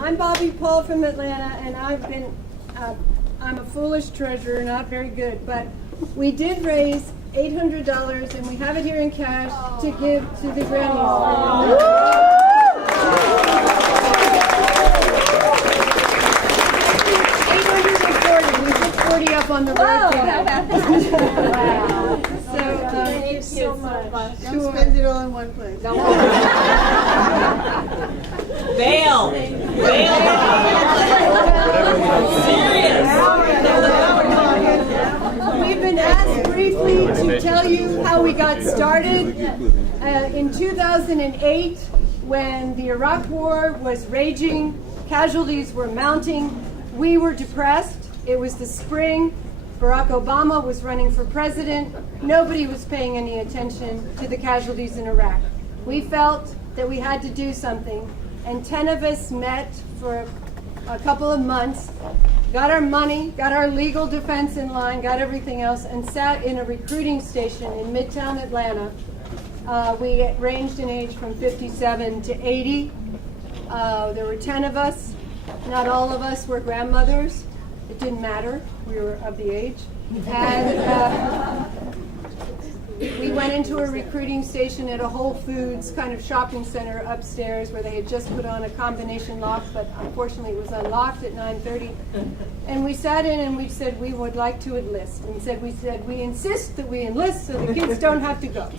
I'm Bobby Paul from Atlanta, and I'm a foolish treasurer, not very good, but we did raise $800, and we have it here in cash to give to the Grannies. 840. We put 40 up on the road. Wow. So thank you so much. Don't spend it all in one place. Bail. We've been asked briefly to tell you how we got started. In 2008, when the Iraq War was raging, casualties were mounting, we were depressed. It was the spring. Barack Obama was running for president. Nobody was paying any attention to the casualties in Iraq. We felt that we had to do something, and 10 of us met for a couple of months, got our money, got our legal defense in line, got everything else, and sat in a recruiting station in Midtown Atlanta. We ranged in age from 57 to 80. There were 10 of us. Not all of us were grandmothers. It didn't matter. We were of the age. And we went into a recruiting station at a Whole Foods kind of shopping center upstairs where they had just put on a combination lock, but unfortunately it was unlocked at 9:30. And we sat in and we said we would like to enlist. And we said we insist that we enlist so the kids don't have to go.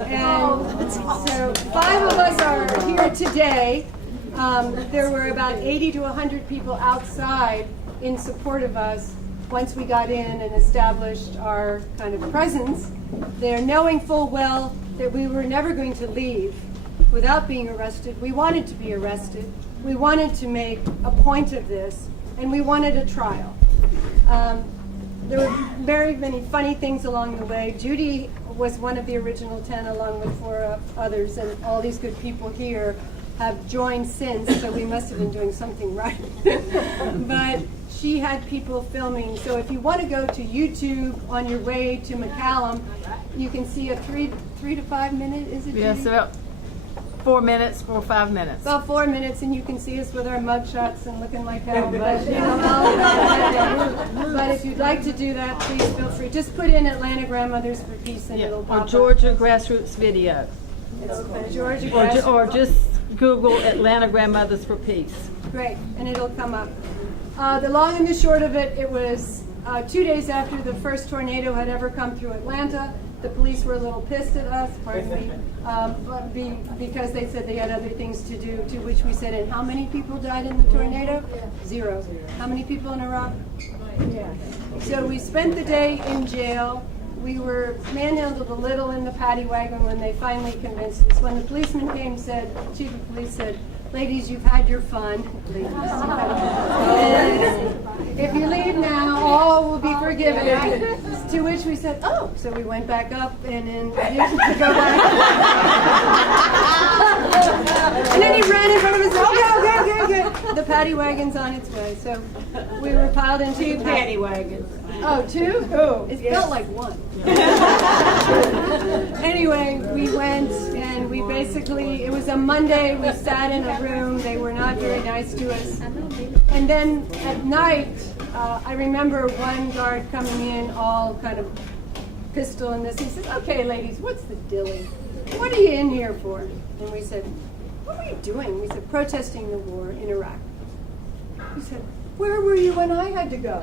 And so 5 of us are here today. There were about 80 to 100 people outside in support of us once we got in and established our kind of presence there, knowing full well that we were never going to leave without being arrested. We wanted to be arrested. We wanted to make a point of this, and we wanted a trial. There were very many funny things along the way. Judy was one of the original 10 along with 4 others, and all these good people here have joined since, so we must have been doing something right. But she had people filming, so if you want to go to YouTube on your way to McCallum, you can see a 3 to 5 minute, is it? Yes, Judy? about 4 minutes, 4 or 5 minutes. About 4 minutes, and you can see us with our mugshots and looking like hell. But, you know, but if you'd like to do that, please feel free. Just put in Atlanta Grandmothers for Peace, and it'll pop Or up. Georgia Grassroots Video. It's Georgia Or Grassroots. just Google Atlanta Grandmothers for Peace. Great, and it'll come up. The long and the short of it, it was 2 days after the first tornado had ever come through Atlanta. The police were a little pissed at us, pardon me, because they said they had other things to do, to which we said, and how many people died in the tornado? 0. How many people in Iraq? Yeah. So we spent the day in jail. We were manhandled a little in the paddy wagon when they finally convinced us. When the policeman came, said, the chief of police said, "Ladies, you've had your fun. Ladies, you've had your fun. If you leave now, all will be forgiven." To which we said, "Oh." So we went back up and in to go back. And then he ran in front of us. Okay. The paddy wagon's on its way. So we were piled into 2 paddy wagons. Oh, 2? Oh, it felt like 1. Anyway, we went and we basically, it was a Monday, we sat in a room, they were not very nice to us. And then at night, I remember one guard coming in all kind of pistol and this. He said, "Okay, ladies, what's the dilly? What are you in here for?" And we said, "What were you doing?" We said, "Protesting the war in Iraq." He said, "Where were you when I had to go?"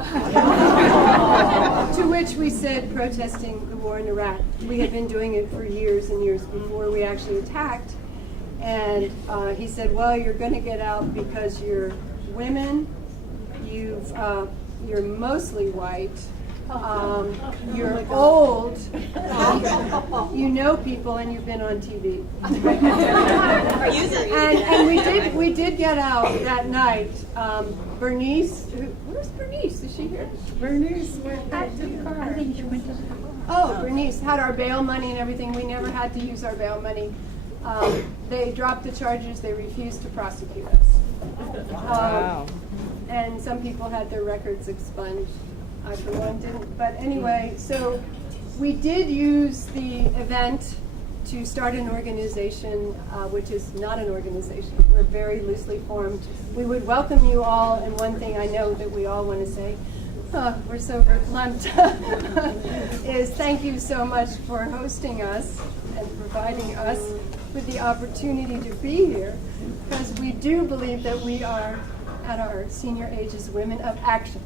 To which we said, "Protesting the war in Iraq." We had been doing it for years and years before we actually attacked. And he said, "Well, you're going to get out because you're women, you're mostly white, you're old, you know people, and you've been on TV." And we did get out that night. Bernice, where's Bernice? Is she here? Bernice went back to the car. I think she went to the car. Oh, Bernice had our bail money and everything. We never had to use our bail money. They dropped the charges. They refused to prosecute us. Wow. And some people had their records expunged. I, for one, didn't. But anyway, so we did use the event to start an organization, which is not an organization. We're very loosely formed. We would welcome you all, and one thing I know that we all want to say, we're so verklempt, is thank you so much for hosting us and providing us with the opportunity to be here, because we do believe that we are, at our senior ages, women of action.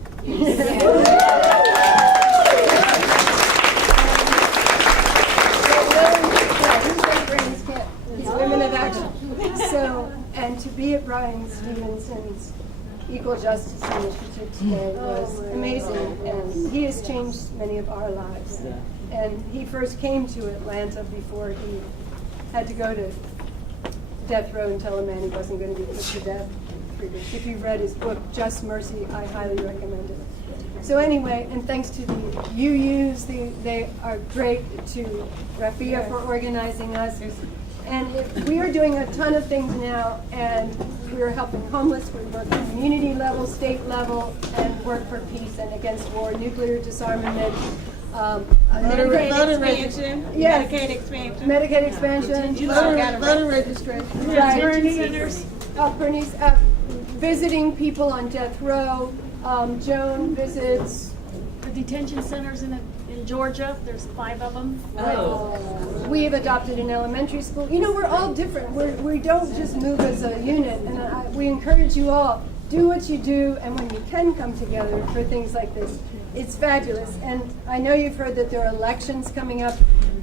Women of action. So, and to be at Brian Stevenson's Equal Justice Initiative today was amazing, and he has changed many of our lives. And he first came to Atlanta before he had to go to death row and tell a man he wasn't going to be put to death. If you've read his book, Just Mercy, I highly recommend it. So anyway, and thanks to the UUs, they are great, to Rafia for organizing us. And we are doing a ton of things now, and we are helping homeless. We work at community level, state level, and work for peace and against war, nuclear disarmament, Voter registration. yes, Medicaid expansion. Medicaid expansion, Voter registration. right. Bernice, visiting people on death row. Joan visits. The detention centers in Georgia, there's 5 of them. We have adopted an elementary school. You know, we're all different. We don't just move as a unit, and we encourage you all, do what you do, and when you can come together for things like this, it's fabulous. And I know you've heard that there are elections coming up.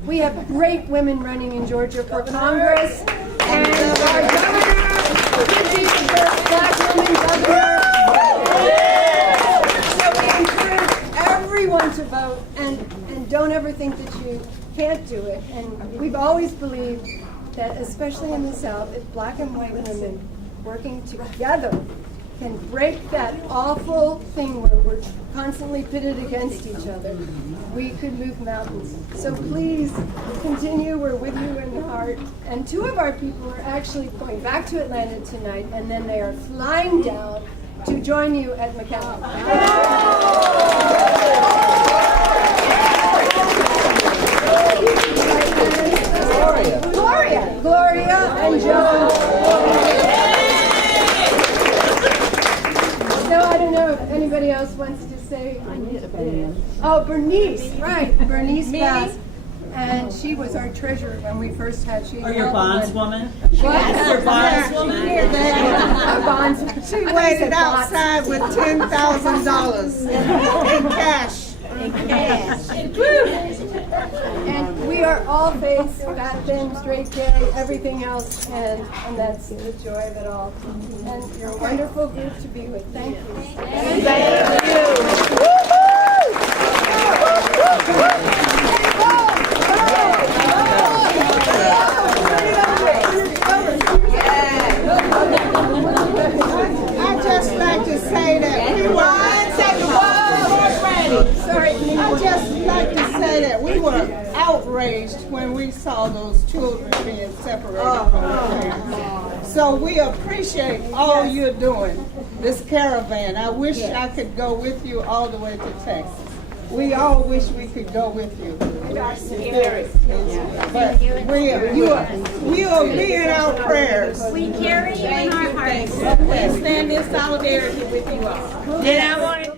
We have great women running in Georgia for Congress, and our governor, she's the first black woman governor. So we encourage everyone to vote, and don't ever think that you can't do it. And we've always believed that, especially in the South, if black and white women working together can break that awful thing where we're constantly pitted against each other, we could move mountains. So please continue. We're with you in the heart. And 2 of our people are actually going back to Atlanta tonight, and then they are flying down to join you at McAllen. Gloria and Joan. So I don't know if anybody else wants to say. Oh, Bernice, right. Bernice passed. And she was our treasurer when we first had. Or your bondswoman? What? Your bondswoman? Our bondswoman. She waited outside with $10,000 in cash. And we are all face, fat, thin, straight, gay, everything else, and that's the joy of it all. And you're a wonderful group to be with. Thank you. Thank I'd just like to say that we were. I'd just like to say that we were outraged when we saw those children being separated from their parents. So we appreciate all you're doing. This caravan. I wish I could go with you all the way to Texas. We all wish we could go with you. But you will be in our prayers. We carry you in our hearts. We stand in solidarity with you all. And I want to